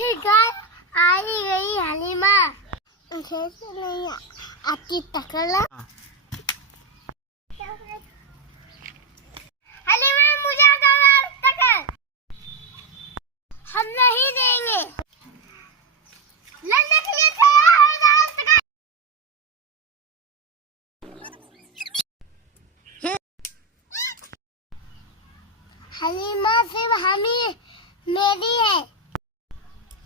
आखिरकार आ ही गई हलीमा। कैसे नहीं आती तकला। हलीमा मुझे तकल हम नहीं देंगे। लड़ने के लिए तैयार हो जाओ तकल। हलीमा सिर्फ हमी मेरी है।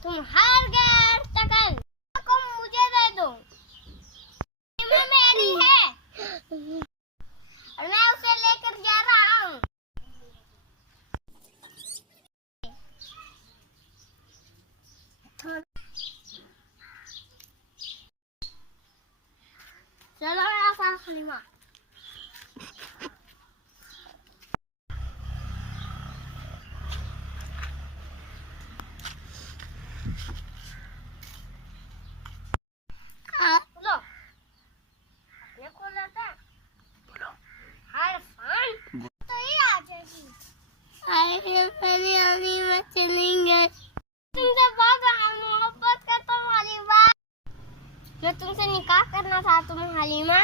तुम हार गए तकल को मुझे दे दो। हलीमा मेरी है और मैं उसे लेकर जा रहा हूँ। चलो मेरा साथ हलीमा। बोलो अपने को लेता है। बोलो हाय फान तो ही आ जाएगी। अरे पहले हलीमा चलेंगे। तुमसे बहुत मोहब्बत करता हूँ हलीमा। मैं तुमसे निकाह करना था तुम हलीमा।